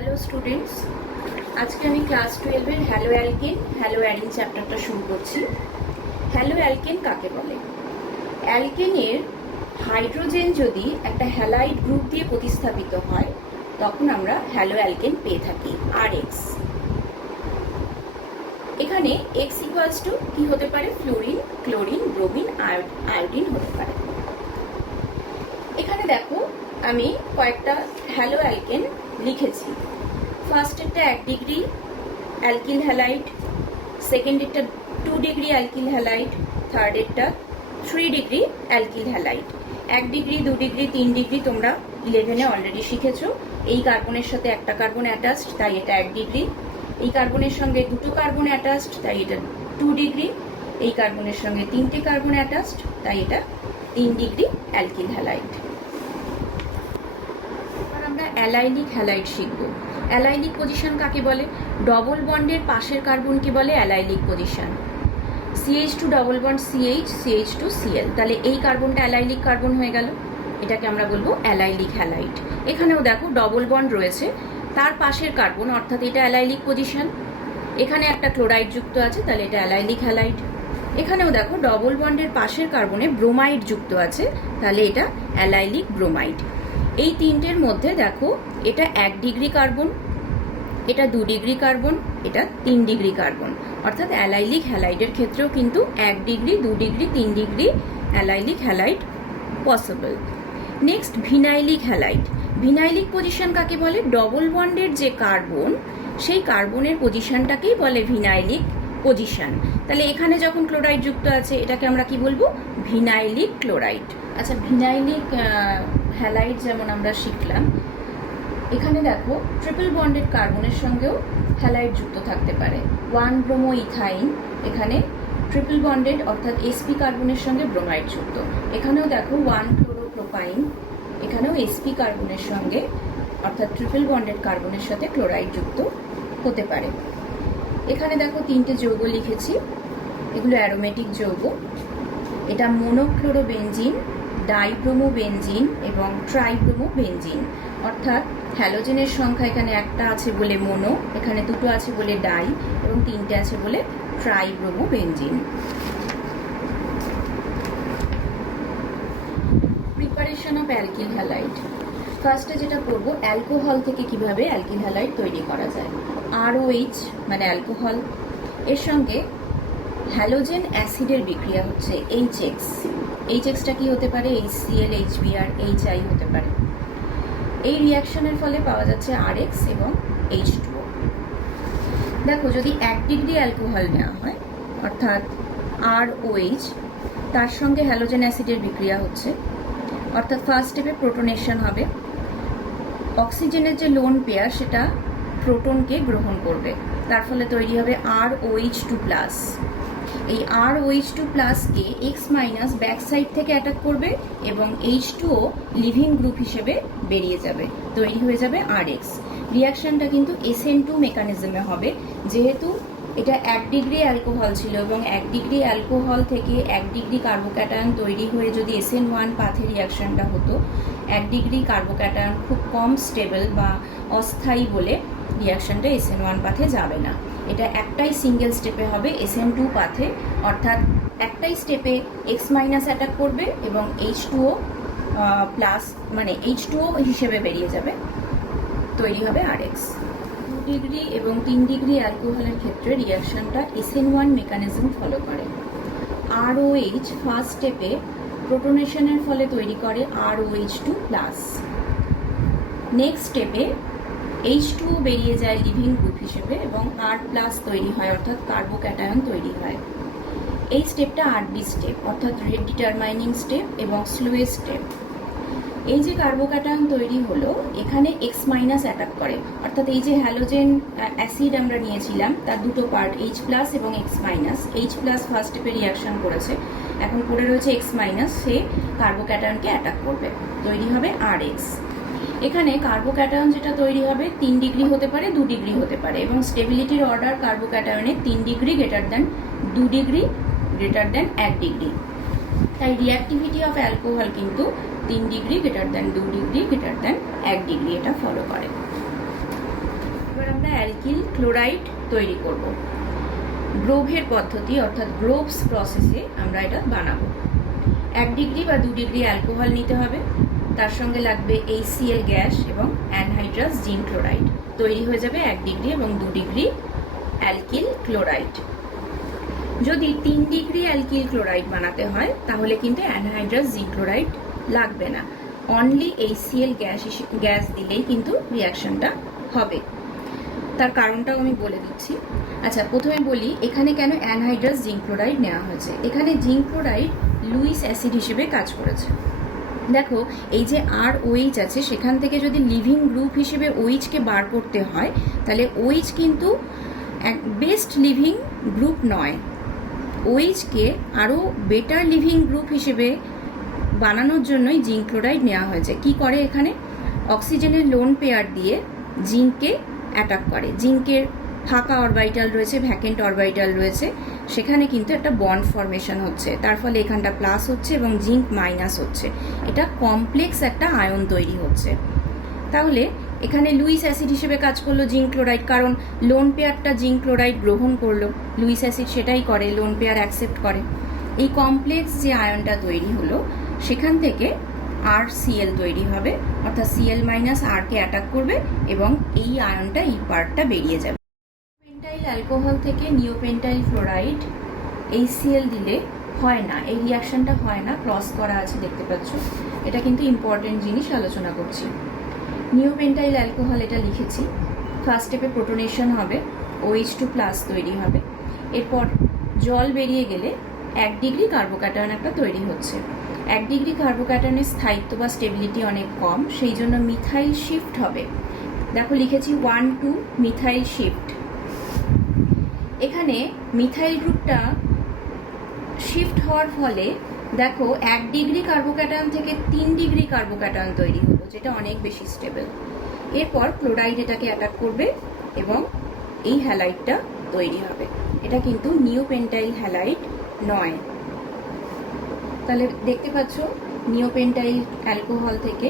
Hello students, আজকে আমি class 12 এর হ্যালো অ্যালকেন হ্যালো অ্যারিন চ্যাপ্টারটা শুরু করছি। হ্যালো অ্যালকেন কাকে বলে? অ্যালকেনের হাইড্রোজেন যদি একটা হ্যালাইড গ্রুপ দিয়ে প্রতিস্থাপিত হয় তখন আমরা হ্যালো অ্যালকেন পেয়ে থাকি RX। এখানে X ইকুয়ালস টু কি হতে পারে? ফ্লোরিন, ক্লোরিন, ব্রোমিন, আয়োডিন হতে পারে। এখানে দেখো আমি কয়েকটা হ্যালো অ্যালকেন লিখেছি। ফার্স্টেরটা 1 ডিগ্রি অ্যালকিল হ্যালাইড, সেকেন্ডেরটা 2 ডিগ্রি অ্যালকিল হ্যালাইড, থার্ডেরটা 3 degree alkyl halide. 1 degree, 2 degree, 3 degree তোমরা 11-এ অলরেডি শিখেছো। এই কার্বনের সাথে একটা কার্বন অ্যাটাচড, তাই এটা 1 ডিগ্রি। এই কার্বনের সঙ্গে দুটো কার্বন অ্যাটাচড, তাই এটা 2 ডিগ্রি। এই কার্বনের সঙ্গে 3টে কার্বন অ্যাটাচড, তাই এটা 3 ডিগ্রি অ্যালকিল হ্যালাইড। আমরা অ্যালাইলিক হ্যালাইড শিখব। অ্যালাইলিক পজিশন কাকে বলে? ডবল বন্ডের পাশের কার্বনকে বলে allylic position. CH2 double bond CH, CH2 Cl, তাহলে এই কার্বনটা অ্যালাইলিক কার্বন হয়ে গেল, এটাকে আমরা বলবো অ্যালাইলিক হ্যালাইড। এখানেও দেখো ডবল বন্ড রয়েছে, তার পাশের কার্বন, অর্থাৎ এটা অ্যালাইলিক পজিশন। এখানে একটা ক্লোরাইড যুক্ত আছে, তাহলে এটা অ্যালাইলিক হ্যালাইড। এখানেও দেখো ডবল বন্ডের পাশের কার্বনে ব্রোমাইড যুক্ত আছে, তাহলে এটা অ্যালাইলিক ব্রোমাইড। এই তিনটের মধ্যে দেখো এটা 1 ডিগ্রি কার্বন, এটা 2 ডিগ্রি কার্বন, এটা 3 ডিগ্রি কার্বন, অর্থাৎ অ্যালাইলিক হ্যালাইডের ক্ষেত্রেও কিন্তু 1 degree, 2 degree, 3 degree allylic halide possible. Next vinylic halide. Vinylic position কাকে বলে? ডবল বন্ডের যে কার্বন, সেই কার্বনের পজিশনটাকেই বলে ভিনাইলিক পজিশন। তাহলে এখানে যখন ক্লোরাইড যুক্ত আছে, এটাকে আমরা কি বলবো? ভিনাইলিক ক্লোরাইড। আচ্ছা, ভিনাইলিক হ্যালাইড যেমন আমরা শিখলাম, এখানে দেখো ট্রিপল বন্ডেড কার্বনের সঙ্গেও হ্যালাইড যুক্ত থাকতে পারে। 1 ব্রোমো ইথাইন, এখানে ট্রিপল বন্ডেড অর্থাৎ sp কার্বনের সঙ্গে ব্রোমাইড যুক্ত। এখানেও দেখো 1 ক্লোরোপ্রোপাইন, এখানেও sp কার্বনের সঙ্গে অর্থাৎ ট্রিপল বন্ডেড কার্বনের সাথে ক্লোরাইড যুক্ত হতে পারে। এখানে দেখো 3টে যৌগ লিখেছি, এগুলো অ্যারোমেটিক যৌগ। এটা মোনোক্লোরোবেনজিন, ডাইব্রোমোবেনজিন এবং ট্রাইব্রোমোবেনজিন, অর্থাৎ হ্যালোজেনের সংখ্যা এখানে একটা আছে বলে মোনো, এখানে দুটো আছে বলে ডাই এবং 3টে আছে বলে tribromobenzene. Preparation of alkyl halide. ফার্স্টে যেটা করব, অ্যালকোহল থেকে কিভাবে অ্যালকিল হ্যালাইড তৈরি করা যায়। ROH মানে অ্যালকোহল, এর সঙ্গে হ্যালোজেন অ্যাসিডের বিক্রিয়া হচ্ছে HX। HXটা কি হতে পারে? HCl, HBr, HI হতে পারে। এই রিয়াকশনের ফলে পাওয়া যাচ্ছে RX এবং H2O। দেখো, যদি 1 ডিগ্রি অ্যালকোহল নেওয়া হয় অর্থাৎ ROH, তার সঙ্গে হ্যালোজেন অ্যাসিডের বিক্রিয়া হচ্ছে, অর্থাৎ ফার্স্ট স্টেপে প্রোটোনেশন হবে। অক্সিজেনের যে লোন পেয়ার সেটা প্রোটনকে গ্রহণ করবে, তার ফলে তৈরি হবে ROH2+। এই ROH2+কে X- ব্যাক সাইড থেকে অ্যাটাক করবে এবং H2O লিভিং গ্রুপ হিসেবে বেরিয়ে যাবে, তৈরি হয়ে যাবে RX। রিয়াকশনটা কিন্তু SN2 মেকানিজমে হবে, যেহেতু এটা 1 ডিগ্রি অ্যালকোহল ছিল এবং 1 ডিগ্রি অ্যালকোহল থেকে 1 ডিগ্রি কার্বোক্যাটায়ন তৈরি হয়ে যদি SN1 পাথে রিয়াকশনটা হতো, 1 ডিগ্রি কার্বোক্যাটায়ন খুব কম স্টেবল বা অস্থায়ী বলে রিয়াকশনটা SN1 পাথে যাবে না। এটা একটাই সিঙ্গেল স্টেপে হবে SN2 পাথে, অর্থাৎ একটাই স্টেপে X- অ্যাটাক করবে এবং H2O প্লাস মানে H2O হিসেবে বেরিয়ে যাবে, তৈরি হবে RX। 2 ডিগ্রি এবং 3 ডিগ্রি অ্যালকোহলের ক্ষেত্রে রিয়াকশনটা SN1 মেকানিজম ফলো করে। ROH ফার্স্ট স্টেপে প্রোটোনেশনের ফলে তৈরি করে ROH2+। নেক্সট স্টেপে H2O বেরিয়ে যায় লিভিং গ্রুপ হিসেবে এবং R+ তৈরি হয়, অর্থাৎ কার্বোক্যাটায়ন তৈরি হয়। এই স্টেপটা RD স্টেপ, অর্থাৎ রেট ডিটারমাইনিং স্টেপ এবং স্লোয়েস্ট স্টেপ। এই যে কার্বোক্যাটায়ন তৈরি হলো, এখানে X- অ্যাটাক করে, অর্থাৎ এই যে হ্যালোজেন অ্যাসিড আমরা নিয়েছিলাম তার দুটো পার্ট H+ এবং X-। H+ ফার্স্ট স্টেপে রিয়াকশন করেছে, এখন পড়ে রয়েছে X-, সে কার্বোক্যাটায়নকে অ্যাটাক করবে, তৈরি হবে RX। এখানে কার্বোক্যাটায়ন যেটা তৈরি হবে 3 ডিগ্রি হতে পারে, 2 ডিগ্রি হতে পারে এবং স্টেবিলিটির অর্ডার কার্বোক্যাটায়নে 3 degree greater than 2 degree greater than 1 degree. তাই রিঅ্যাক্টিভিটি অফ অ্যালকোহল কিন্তু 3 degree greater than 2 degree greater than 1 degree এটা ফলো করে। অ্যালকিল ক্লোরাইড তৈরি করব। গ্রোভের পদ্ধতি অর্থাৎ গ্রোভস প্রসেসে আমরা এটা বানাবো। 1 ডিগ্রি বা 2 ডিগ্রি অ্যালকোহল নিতে হবে, তার সঙ্গে লাগবে HCl গ্যাস এবং অ্যানহাইড্রাস জিঙ্ক ক্লোরাইড। তৈরি হয়ে যাবে 1 ডিগ্রি এবং 2 ডিগ্রি অ্যালকিল ক্লোরাইড। যদি 3 ডিগ্রি অ্যালকিল ক্লোরাইড বানাতে হয় তাহলে কিন্তু অ্যানহাইড্রাস জিঙ্ক ক্লোরাইড লাগবে না, অনলি HCl গ্যাস দিলেই কিন্তু রিয়াকশনটা হবে। তার কারণটাও আমি বলে দিচ্ছি। আচ্ছা, প্রথমে বলি এখানে কেন অ্যানহাইড্রাস জিঙ্ক ক্লোরাইড নেওয়া হয়েছে। এখানে জিঙ্ক ক্লোরাইড লুইস অ্যাসিড হিসেবে কাজ করেছে। দেখো, এই যে ROH আছে সেখান থেকে যদি লিভিং গ্রুপ হিসেবে OH কে বার করতে হয় তাহলে OH কিন্তু বেস্ট লিভিং গ্রুপ নয়। OH কে আরও বেটার লিভিং গ্রুপ হিসেবে বানানোর জন্যই জিঙ্ক ক্লোরাইড নেওয়া হয়েছে। কি করে, এখানে অক্সিজেনের লোন পেয়ার দিয়ে জিঙ্ককে অ্যাটাক করে। জিঙ্কের ফাঁকা অরবাইটাল রয়েছে, ভ্যাকেন্ট অরবাইটাল রয়েছে, সেখানে কিন্তু একটা বন্ড ফরমেশন হচ্ছে, তার ফলে এখানটা প্লাস হচ্ছে এবং জিঙ্ক মাইনাস হচ্ছে। এটা কমপ্লেক্স একটা আয়ন তৈরি হচ্ছে। তাহলে এখানে লুইস অ্যাসিড হিসেবে কাজ করলো জিঙ্ক ক্লোরাইড, কারণ লোন পেয়ারটা জিঙ্ক ক্লোরাইড গ্রহণ করলো। লুইস অ্যাসিড সেটাই করে, লোন পেয়ার অ্যাকসেপ্ট করে। এই কমপ্লেক্স যে আয়নটা তৈরি হলো সেখান থেকে RCl তৈরি হবে, অর্থাৎ Cl মাইনাস R কে অ্যাটাক করবে এবং এই আয়নটা এই পার্টটা বেরিয়ে যাবে। পেন্টাইল অ্যালকোহল থেকে নিওপেন্টাইল ক্লোরাইড HCl দিলে হয় না, এই রিয়াকশনটা হয় না, ক্রস করা আছে দেখতে পাচ্ছ। এটা কিন্তু ইম্পর্টেন্ট জিনিস আলোচনা করছি। নিওপেন্টাইল অ্যালকোহল এটা লিখেছি। ফার্স্ট স্টেপে প্রোটোনেশন হবে, OH2+ তৈরি হবে। এরপর জল বেরিয়ে গেলে 1 ডিগ্রি কার্বোক্যাটায়ন একটা তৈরি হচ্ছে। 1 ডিগ্রি কার্বোক্যাটায়নের স্থায়িত্ব বা স্টেবিলিটি অনেক কম, সেই জন্য মিথাইল শিফট হবে। দেখো লিখেছি 1,2 মিথাইল শিফট। এখানে মিথাইল গ্রুপটা শিফট হওয়ার ফলে দেখো 1 ডিগ্রি কার্বোক্যাটায়ন থেকে 3 ডিগ্রি কার্বোক্যাটায়ন তৈরি হলো, যেটা অনেক বেশি স্টেবল। এরপর ক্লোরাইড এটাকে অ্যাটাক করবে এবং এই হ্যালাইডটা তৈরি হবে। এটা কিন্তু নিওপেন্টাইল হ্যালাইড নয়। তাহলে দেখতে পাচ্ছ নিওপেন্টাইল অ্যালকোহল থেকে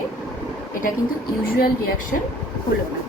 এটা কিন্তু ইউজুয়াল রিয়াকশন হলো না।